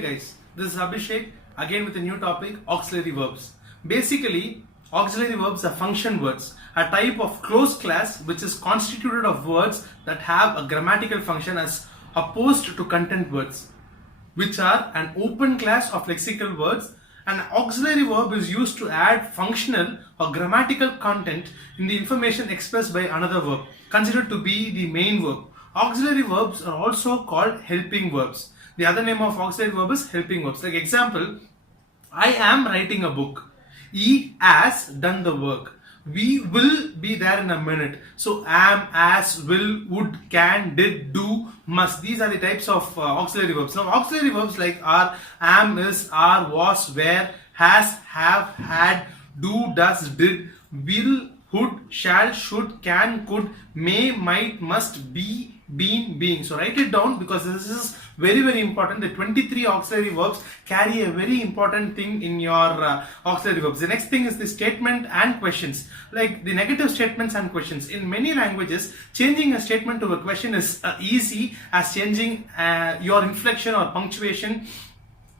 day guys, this is Abhishek again with a new topic, auxiliary verbs. Basically, auxiliary verbs are function words, a type of closed class which is constituted of words that have a grammatical function as opposed to content words, which are an open class of lexical words. An auxiliary verb is used to add functional or grammatical content in the information expressed by another verb, considered to be the main verb. Auxiliary verbs are also called helping verbs. The other name of auxiliary verb is helping verbs. Like example, I am writing a book. He has done the work. We will be there in a minute. So am, as, will, would, can, did, do, must. These are the types of auxiliary verbs. Now auxiliary verbs like are, am, is, are, was, were, has, have, had, do, does, did, will, would, shall, should, can, could, may, might, must, be, been, being. So write it down because this is very important. The 23 auxiliary verbs carry a very important thing in your auxiliary verbs. The next thing is the statement and questions, like the negative statements and questions. In many languages, changing a statement to a question is easy as changing your inflection or punctuation.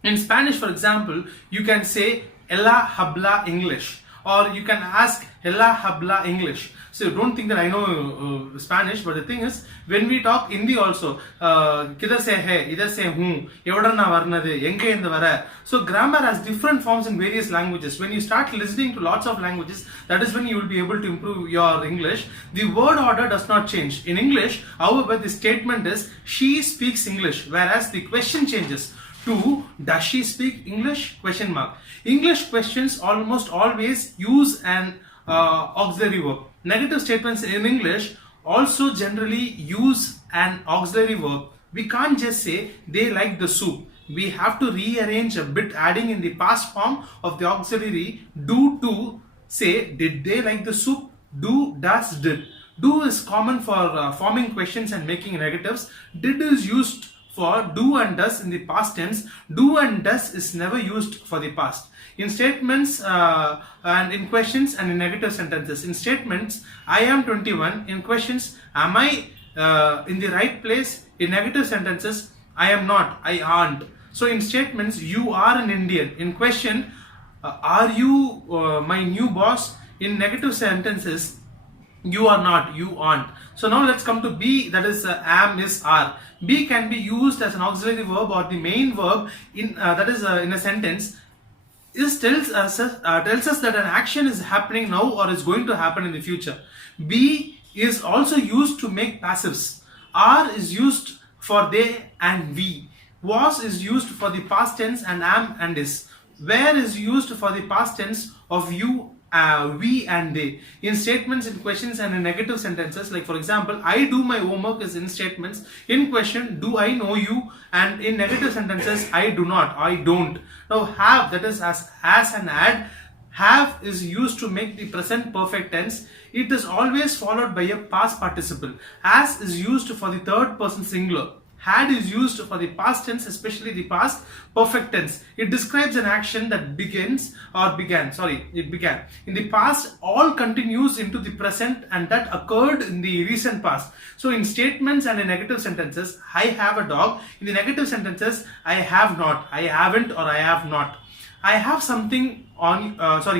In Spanish, for example, you can say ella habla English, or you can ask ella habla English. So don't think that I know Spanish, but the thing is, when we talk Hindi also, kidhar se hai, idhar se hu, evadanna varnadu, enge endu vara. So grammar has different forms in various languages. When you start listening to lots of languages, that is when you will be able to improve your English. The word order does not change. In English, however, the statement is she speaks English, whereas the question changes to does she speak English? Question mark. English questions almost always use an auxiliary verb. Negative statements in English also generally use an auxiliary verb. We can't just say they like the soup. We have to rearrange a bit, adding in the past form of the auxiliary do to say did they like the soup? Do, does, did. Do is common for forming questions and making negatives. Did is used for do and does in the past tense. Do and does is never used for the past. In statements and in questions and in negative sentences. In statements, I am 21. In questions, am I in the right place? In negative sentences, I am not, I aren't. So in statements, you are an Indian. In question, are you my new boss? In negative sentences, you are not, you aren't. So now let's come to be, that is am, is, are. Be can be used as an auxiliary verb or the main verb in that is in a sentence. This tells us that an action is happening now or is going to happen in the future. Be is also used to make passives. Are is used for they and we. Was is used for the past tense and am and is. Where is used for the past tense of you, we and they. In statements, in questions and in negative sentences, like for example, I do my homework is in statements. In question, do I know you? And in negative sentences, I do not, I don't. Now have, that is as and add. Have is used to make the present perfect tense. It is always followed by a past participle. As is used for the third person singular. Had is used for the past tense, especially the past perfect tense. It describes an action that began. In the past, all continues into the present and that occurred in the recent past. So in statements and in negative sentences, I have a dog. In the negative sentences, I have not, I haven't, or I have not. I have something on,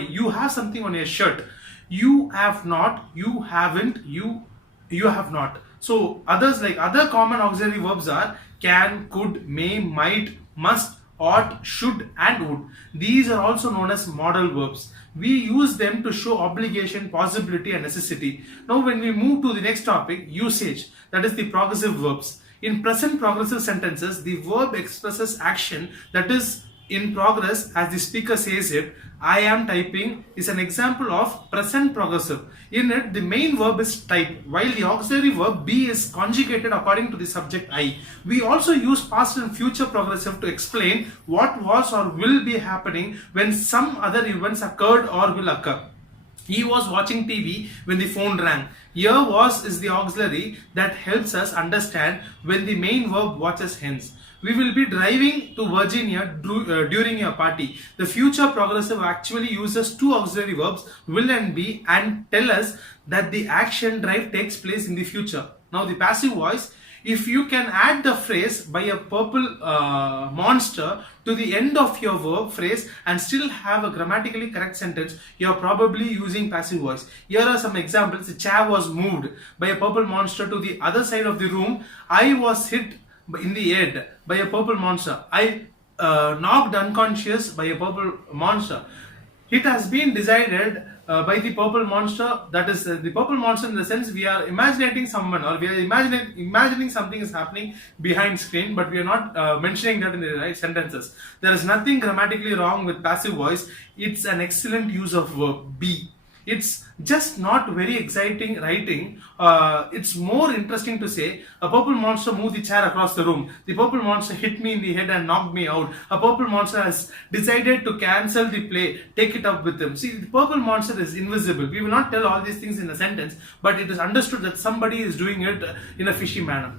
you have something on your shirt. You have not, you haven't, you have not. So others like other common auxiliary verbs are can, could, may, might, must, ought, should and would. These are also known as modal verbs. We use them to show obligation, possibility and necessity. Now when we move to the next topic, usage, that is the progressive verbs. In present progressive sentences, the verb expresses action that is in progress as the speaker says it. I am typing is an example of present progressive. In it, the main verb is type, while the auxiliary verb be is conjugated according to the subject I. We also use past and future progressive to explain what was or will be happening when some other events occurred or will occur. He was watching TV when the phone rang. Here was is the auxiliary that helps us understand when the main verb watches hence. We will be driving to Virginia during a party. The future progressive actually uses two auxiliary verbs, will and be, and tell us that the action drive takes place in the future. Now the passive voice, If you can add the phrase by a purple monster to the end of your verb phrase and still have a grammatically correct sentence, you are probably using passive voice. Here are some examples. The chair was moved by a purple monster to the other side of the room. I was hit in the head by a purple monster. I knocked unconscious by a purple monster. It has been decided by the purple monster. That is the purple monster in the sense we are imagining someone, or we are imagining something is happening behind screen, but we are not mentioning that in the right sentences. There is nothing grammatically wrong with passive voice. It's an excellent use of verb be. It's just not very exciting writing. It's more interesting to say a purple monster moved the chair across the room. The purple monster hit me in the head and knocked me out. A purple monster has decided to cancel the play. Take it up with him. See, the purple monster is invisible. We will not tell all these things in a sentence, but it is understood that somebody is doing it in a fishy manner.